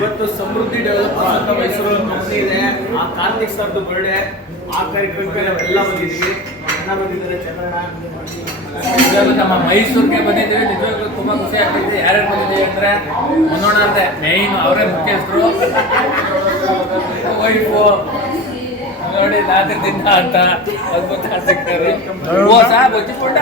ಇವತ್ತು ಸಮೃದ್ಧಿ development Mysuru company ಇದೆ. ಆ ಕಾರ್ತಿಕ್ ಸರ್ದು ಬರ್ಡೇ, ಆ ಕಾರ್ಯಕ್ರಮಕ್ಕೆ ನಾವೆಲ್ಲ ಬಂದಿದ್ದೀವಿ. ಬಂದಿದ್ದಾರೆ ಚಂದ್ರಣ್ಣ. ನಮ್ಮ ಮೈಸೂರಿಗೆ ಬಂದಿದ್ದೀವಿ. ನಿಜವಾಗ್ಲೂ ತುಂಬಾ ಖುಷಿ ಆಗ್ತಿದೆ. ಯಾರ್ಯಾರು ಬಂದಿದ್ದೀವಿ ಅಂದ್ರೆ ಮನೋಣ ಅಂತೆ ಮೇಯ್ನ್ ಅವರೇ ಮುಖ್ಯಸ್ಥರು, ವೈಫು ನೋಡಿ ನಾಗರದಿಂದ ಅಂತ ಅದ್ಭುತ ಸಿಗ್ತಾರೆ. ಬುಜ್ಜಿಕೊಂಡ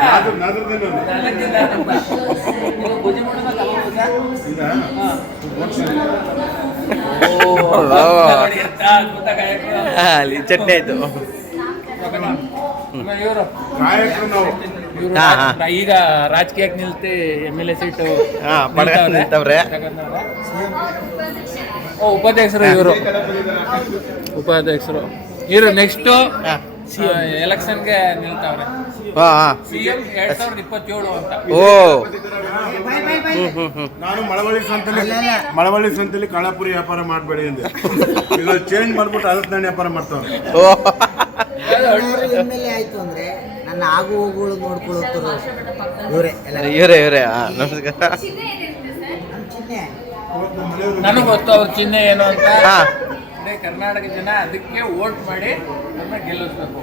ಅಲ್ಲಿ ಚಟ್ನಿ ಆಯ್ತು. ಇವರು ಈಗ ರಾಜಕೀಯಕ್ಕೆ ನಿಲ್ತಿ MLA ಸೀಟು ನಿಲ್ತವ್ರೆ. ಉಪಾಧ್ಯಕ್ಷರು ಇವರು ನೆಕ್ಸ್ಟ್ ಎಲೆಕ್ಷನ್ಗೆ ನಿಲ್ತಾವ್ರೆ. CM 2027 ಅಂತ. ಓ ನಾನು ಮಳವಳ್ಳಿ ಸಂತೆಲಿ ಕಾಳಾಪುರಿ ವ್ಯಾಪಾರ ಮಾಡಬೇಡಿ ಅಂದೆ. ಈಗ ಚೇಂಜ್ ಮಾಡ್ಬಿಟ್ಟು ಅರಸನಾಣಿ ವ್ಯಾಪಾರ ಮಾಡ್ತಾವ್ರೆ. MLA ಆಯ್ತು ಅಂದ್ರೆ ನನ್ನ ಆಗು ಹೋಗುಗಳು ನೋಡ್ಕೊಳ್ಳೋರು ಇವರೇ. ನಮಸ್ಕಾರ. ನನಗೆ ಗೊತ್ತು ಅವ್ರ ಚಿಹ್ನೆ ಏನು ಅಂತ. ಕರ್ನಾಟಕ ಜನ ಅದಕ್ಕೆ ವೋಟ್ ಮಾಡಿ ನಮ್ಮ ಗೆಲ್ಲಿಸ್ಬೇಕು.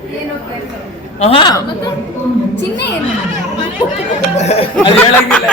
ಅದು ಹೇಳಂಗಿಲ್ಲ.